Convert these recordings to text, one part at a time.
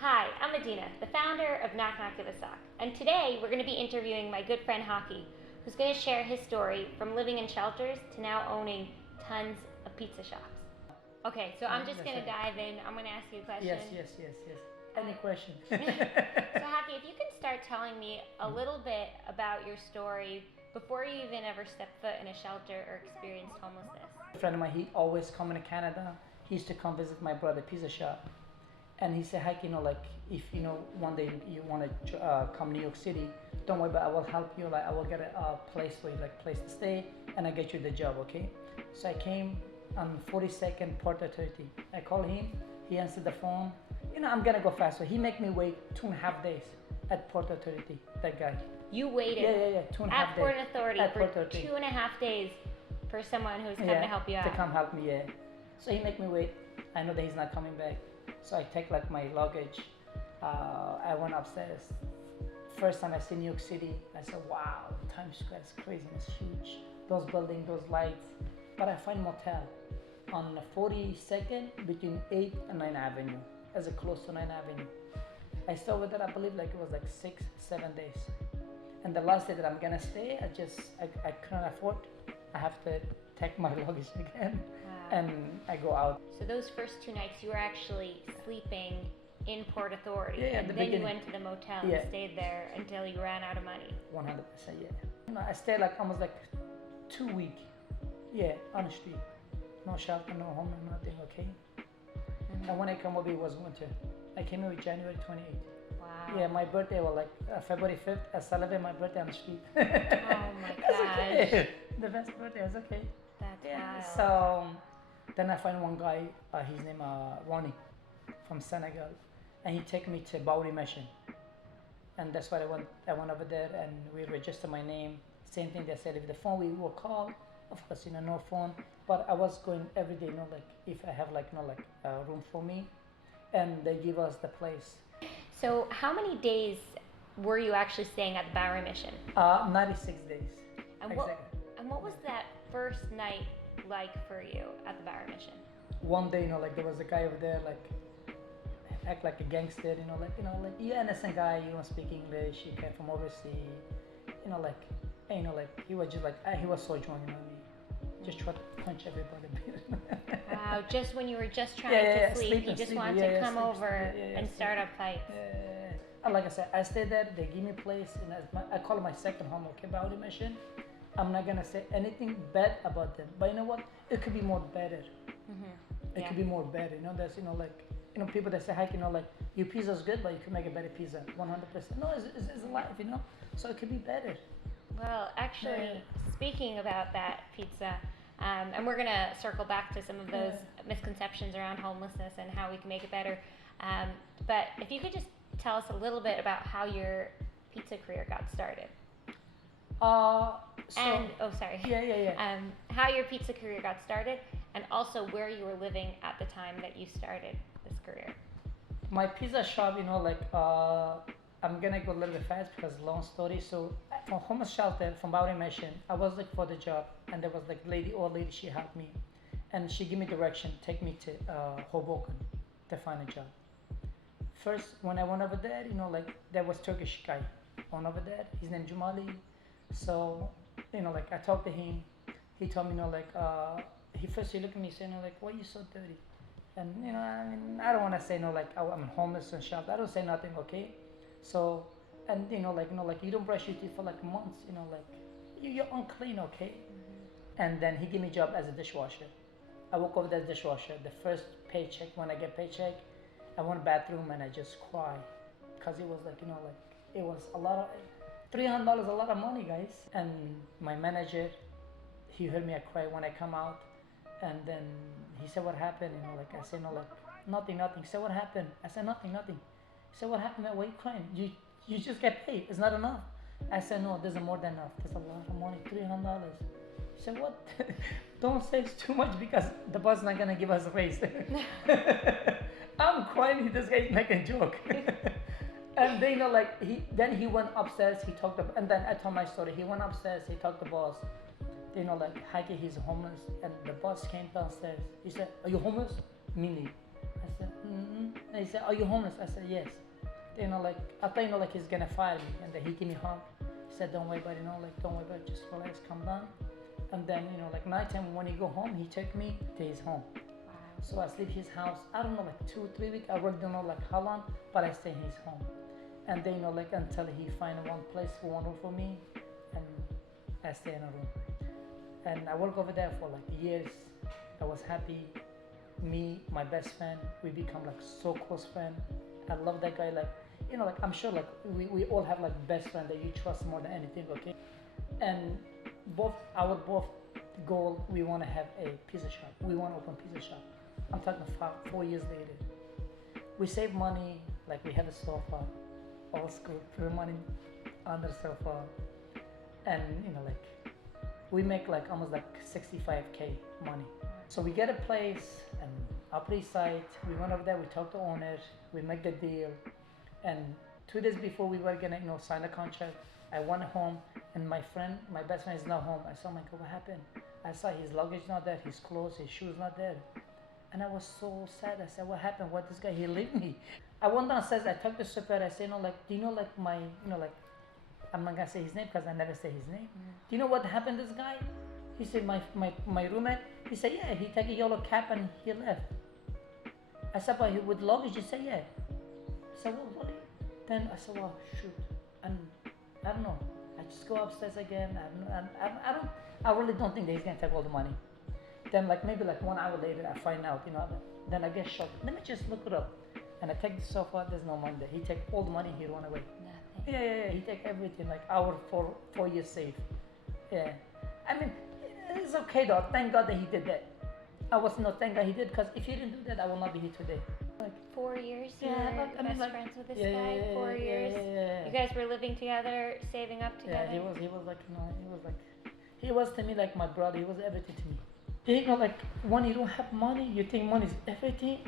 Hi, I'm Adina, the founder of Knock Knock Give a Sock, and today we're going to be interviewing my good friend Hakki, who's going to share his story from living in shelters to now owning tons of pizza shops. Okay, so I'm just going to dive in. I'm going to ask you a question. Yes. Any question? So Hakki, if you can start telling me a little bit about your story before you even ever stepped foot in a shelter or experienced homelessness. A friend of mine, he always come to Canada. He used to come visit my brother pizza shop. And he said, Hakki, if one day you want to come New York City, don't worry about it, I will help you. I will get a place for you, place to stay, and I get you the job, okay? So I came on 42nd Port Authority. I called him, he answered the phone. I'm gonna go fast. So he make me wait 2.5 days at Port Authority, that guy. You waited Yeah, 2.5 days. at Port Authority at for Port Authority. 2.5 days for someone who's come to help you out. To come help me, yeah. So he make me wait. I know that he's not coming back. So I take my luggage. I went upstairs. First time I see New York City, I said, wow, Times Square is crazy, it's huge. Those buildings, those lights. But I find motel on the 42nd between 8th and 9th Avenue, as close to 9th Avenue. I stayed with it, I believe it was 6-7 days. And the last day that I'm gonna stay, I couldn't afford. I have to take my luggage again. And I go out. So those first 2 nights, you were actually sleeping in Port Authority, and then beginning. you went to the motel and stayed there until you ran out of money. 100%, yeah. I stayed almost 2 weeks, on the street. No shelter, no home, no nothing, okay? And when I come over, it was winter. I came here January 28th. Wow. Yeah, my birthday was February 5th. I celebrated my birthday on the street. Oh my gosh. Okay. The best birthday was okay. That's wild. So then I find one guy, his name Ronnie, from Senegal, and he take me to Bowery Mission, and that's why I went over there and we registered my name. Same thing they said, if the phone we will call, of course no phone, but I was going every day, if I have room for me, and they give us the place. So how many days were you actually staying at the Bowery Mission? 96 days. And what was that first night like for you at the Bowery Mission? One day, there was a guy over there, act like a gangster, you innocent guy, you don't speak English, you came from overseas, he was just he was so drunk, just try to punch everybody. Wow, just when you were just trying to sleep, he just wanted to come over and start a fight. Like I said, I stayed there, they give me a place, and I call it my second home, okay, Bowery Mission. I'm not gonna say anything bad about them, but you know what? It could be more better. It could be more better. There's people that say, Hakki, your pizza's good, but you could make a better pizza. 100%. No, it's life, So it could be better. Well, actually, speaking about that pizza, and we're gonna circle back to some of those misconceptions around homelessness and how we can make it better. But if you could just tell us a little bit about how your pizza career got started. How your pizza career got started, and also where you were living at the time that you started this career. My pizza shop, I'm gonna go a little bit fast because long story. So from homeless shelter from Bowery Mission, I was looking for the job, and there was old lady, she helped me, and she gave me direction, take me to Hoboken to find a job. First, when I went over there, there was Turkish guy went over there. His name Jumali. So, I talked to him. He told me, he looked at me saying, why are you so dirty? And, I don't want to say, oh, I'm homeless and shelter. I don't say nothing, okay? So, and, you don't brush your teeth for months, you're unclean, okay? And then he gave me a job as a dishwasher. I work over there as a dishwasher. The first paycheck, when I get paycheck, I went to the bathroom and I just cried. Because it was it was a lot of, $300 a lot of money, guys. And my manager, he heard me cry when I come out, and then he said, what happened? I said, nothing. He said, what happened? I said, nothing. He said, what happened? Why are you crying? You just get paid. It's not enough. I said, no, there's more than enough. There's a lot of money, $300. He said, what? Don't say it's too much because the boss is not gonna give us a raise. I'm crying. This guy's making a joke. And then he went upstairs, he talked about, and then I told my story. He went upstairs, he talked to the boss. Hakki, he's homeless. And the boss came downstairs. He said, are you homeless? Meaning. I said, And he said, "Are you homeless?" I said, "Yes." Like I thought, like he's gonna fire me, and then he gave me a hug. He said, "Don't worry about it, like don't worry about it, just relax, calm down." And then like nighttime when he go home, he took me to his home. Wow. So I sleep his house. I don't know, like 2-3 weeks. I really don't know like how long, but I stay in his home. And then like until he find one place, one room for me, and I stay in a room. And I work over there for like years. I was happy. Me, my best friend, we become like so close friend. I love that guy. Like like I'm sure like we all have like best friend that you trust more than anything. Okay. And our goal, we want to have a pizza shop. We want to open pizza shop. I'm talking 4 years later. We save money, like we have a sofa, old school, put money on the sofa, and like we make like almost like 65K money. So we get a place and Upper East Side. We went over there. We talked to owner. We make the deal, and 2 days before we were gonna sign the contract, I went home, and my best friend is not home. I saw my God, what happened? I saw his luggage not there, his clothes, his shoes not there. And I was so sad. I said, what happened? What, this guy, he leave me? I went downstairs, I talked to the super, I said, like, do you know like my, like, I'm not gonna say his name because I never say his name. Do you know what happened to this guy? He said, my roommate, he said, yeah, he took a yellow cap and he left. I said, but with luggage? He said, yeah. I said, well, what? Then I said, well, shoot. And I don't know. I just go upstairs again. I really don't think that he's gonna take all the money. Then like maybe like 1 hour later, I find out, then I get shocked. Let me just look it up. And I take the sofa, there's no money there. He take all the money, he run away. Nothing. Yeah, he take everything, like our 4 years safe. Yeah. I mean, it's okay though. Thank God that he did that. Thank God he did, because if he didn't do that, I will not be here today. Like 4 years. Yeah, You were like, I mean, best like, friends with this yeah, guy. yeah, 4 years. Yeah. You guys were living together, saving up together. Yeah, he was to me like my brother. He was everything to me. Like when you don't have money, you think money is everything.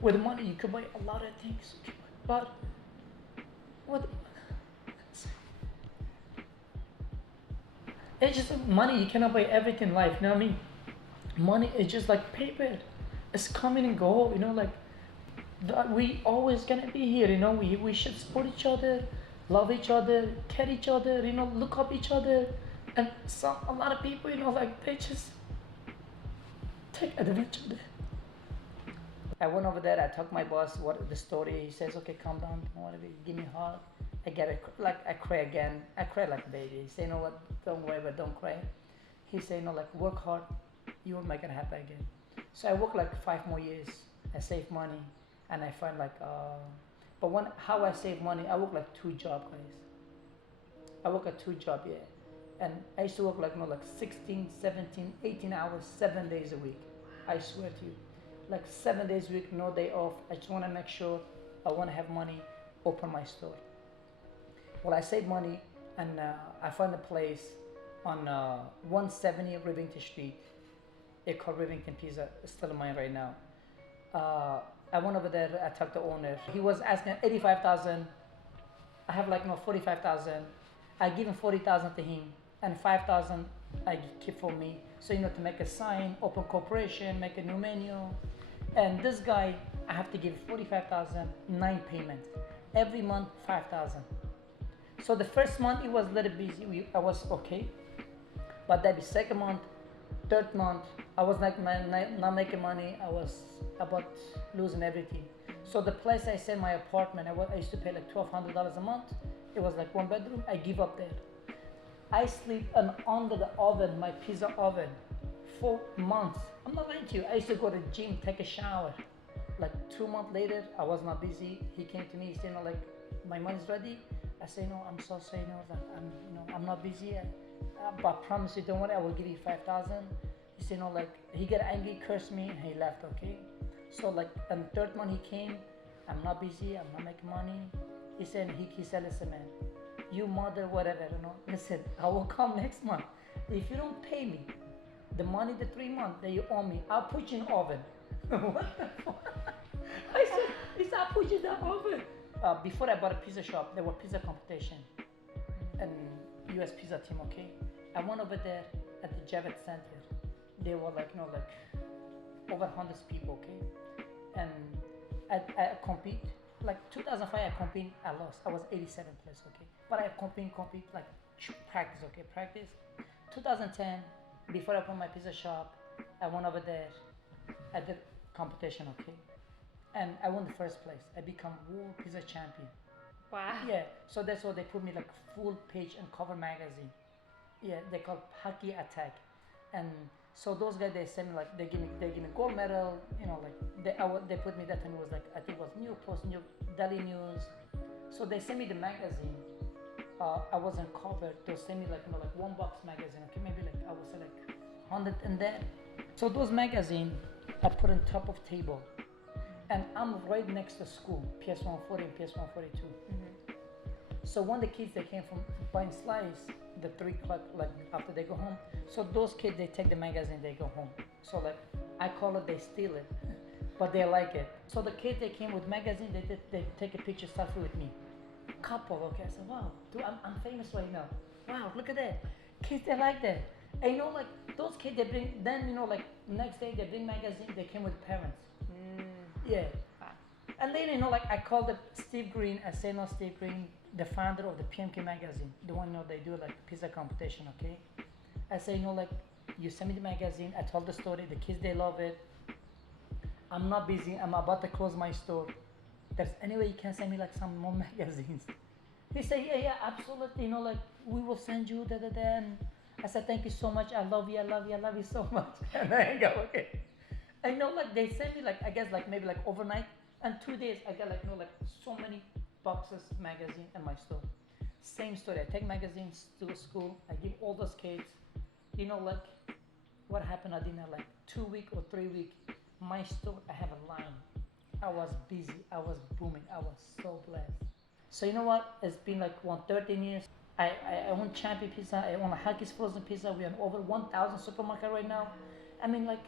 With money, you could buy a lot of things, but what? It's just money. You cannot buy everything in life. You know what I mean? Money is just like paper. It's coming and go. We always gonna be here. We should support each other, love each other, care each other. Look up each other. And a lot of people, like they just take advantage of that. I went over there. I talked to my boss what the story. He says, "Okay, calm down. Whatever. Give me a hug." I cry again. I cry like a baby. He say, "You know what? Don't worry, but don't cry." He say, like work hard. You will make it happen again." So I worked like 5 more years. I save money, and I find like, but how I save money, I work like 2 jobs, guys. I work at 2 jobs, yeah. And I used to work like 16, 17, 18 hours, 7 days a week. I swear to you, like 7 days a week, no day off. I just want to make sure I want to have money, open my store. Well, I save money, and I found a place on 170 Rivington Street. It's called Rivington Pizza. It's still mine right now. I went over there. I talked to the owner. He was asking 85,000. I have like 45,000. I give him 40,000 to him, and 5,000 I keep for me. So to make a sign, open corporation, make a new menu. And this guy, I have to give 45,000, 9 payments. Every month, 5,000. So the first month it was a little busy. I was okay, but then the second month, third month, I was like not making money. I was about losing everything. So the place I said, my apartment, I used to pay like $1,200 a month. It was like 1 bedroom. I give up there. I sleep under the oven, my pizza oven, for months. I'm not lying to you. I used to go to the gym, take a shower. Like 2 months later, I was not busy. He came to me. He said, like, my money's ready. I say, no, I'm so sorry. I'm not busy yet. But I promise you, don't worry. I will give you 5,000. He said, like, he got angry, cursed me, and he left. Okay. So like, on the 3rd month he came. I'm not busy. I'm not making money. He said, listen, man, you mother, whatever, listen, I will come next month. If you don't pay me the money, the 3 months that you owe me, I'll put you in the oven. What the fuck? He said, I'll put you in the oven. Before I bought a pizza shop, there was pizza competition and US pizza team, okay? I went over there at the Javits Center. There were like over 100 people, okay? And I compete. Like 2005, I compete. I lost. I was 87th place. Okay, but I compete like practice. Okay, practice. 2010, before I opened my pizza shop, I went over there. I did competition. Okay, and I won the first place. I become world pizza champion. Wow. Yeah, so that's why they put me like full page and cover magazine. Yeah, they call Hakki attack, and so those guys they send me like they give me gold medal. You know, like they put me that time it was like I think it was New Post, New Delhi News. So they sent me the magazine. I wasn't covered. They send me like like one box magazine. Okay, maybe like I was like 100 in there. So those magazine I put on top of table, and I'm right next to school, PS 140 and PS 142. So when the kids they came from buying slice, the 3 o'clock like after they go home. So those kids they take the magazine, they go home. So like I call it they steal it, but they like it. So the kids they came with magazine, they take a picture selfie with me. Couple, okay. I said, wow, dude, I'm famous right now. Wow, look at that. Kids they like that. And like those kids they bring then like next day they bring magazine, they came with parents. Yeah. And then like I called up Steve Green. I say no, Steve Green, the founder of the PMK magazine, the one they do like pizza competition. Okay, I say like you send me the magazine. I told the story. The kids they love it. I'm not busy. I'm about to close my store. There's any way you can send me like some more magazines? He said yeah absolutely. Like we will send you da. And I said thank you so much. I love you. I love you. I love you so much. And I go okay. I like they sent me like I guess like maybe like overnight. And 2 days I got like like so many boxes magazine in my store. Same story. I take magazines to school. I give all those kids. Like what happened? I didn't like 2 week or 3 week. My store I have a line. I was busy. I was booming. I was so blessed. So you know what? It's been like 13 years. I own Champion Pizza. I own Hakki's Frozen Pizza. We are over 1,000 supermarket right now. I mean like.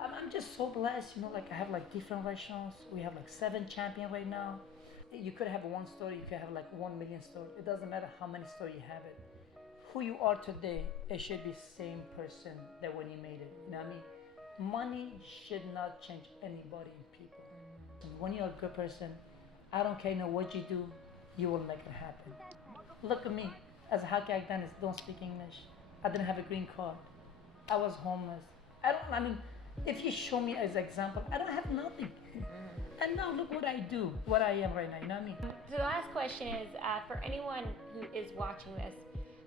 I'm just so blessed, like I have like different restaurants. We have like 7 champion right now. You could have one store, you could have like 1 million store. It doesn't matter how many store you have it. Who you are today, it should be same person that when you made it. You know what I mean? Money should not change anybody in people. When you're a good person, I don't care what you do, you will make it happen. Look at me, as a Hakki Akdeniz, don't speak English. I didn't have a green card. I was homeless. If you show me as example, I don't have nothing. And now look what I do, what I am right now, you know what I mean? So the last question is, for anyone who is watching this,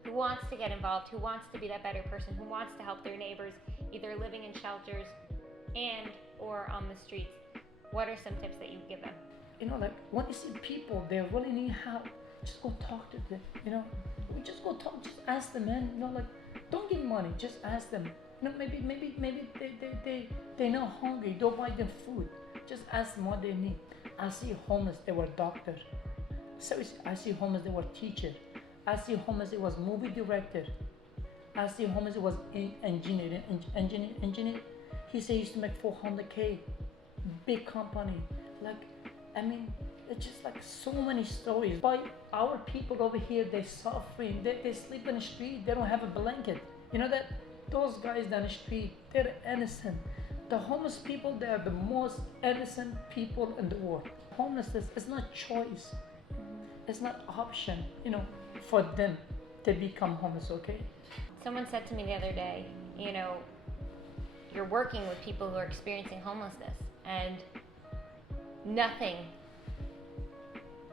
who wants to get involved, who wants to be that better person, who wants to help their neighbors, either living in shelters and or on the streets, what are some tips that you give them? Like when you see people, they really need help, just go talk to them, We just go talk, just ask them, man, like, don't give money, just ask them. Maybe they're not hungry. Don't buy them food. Just ask them what they need. I see homeless, they were doctor. So I see homeless, they were teacher. I see homeless, it was movie director. I see homeless, it was engineer. He said he used to make 400K, big company. It's just like so many stories. But our people over here, they're suffering. They sleep in the street. They don't have a blanket. You know that? Those guys down the street, they're innocent. The homeless people, they are the most innocent people in the world. Homelessness is not choice. It's not option, for them to become homeless, okay? Someone said to me the other day, you're working with people who are experiencing homelessness, and nothing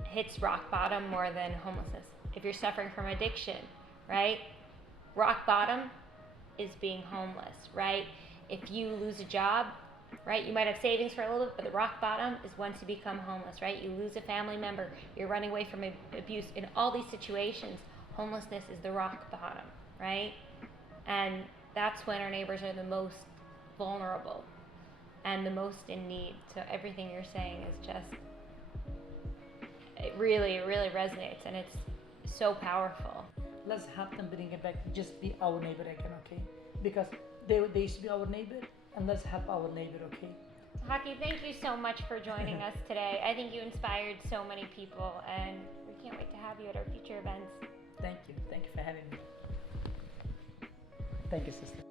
hits rock bottom more than homelessness. If you're suffering from addiction, right? Rock bottom is being homeless, right? If you lose a job, right, you might have savings for a little bit, but the rock bottom is once you become homeless, right? You lose a family member, you're running away from abuse. In all these situations, homelessness is the rock bottom, right? And that's when our neighbors are the most vulnerable and the most in need. So everything you're saying is just, it really resonates, and it's so powerful. Let's help them bring it back. Just be our neighbor again, okay? Because they used to be our neighbor, and let's help our neighbor, okay? Hakki, thank you so much for joining us today. I think you inspired so many people, and we can't wait to have you at our future events. Thank you. Thank you for having me. Thank you, sister.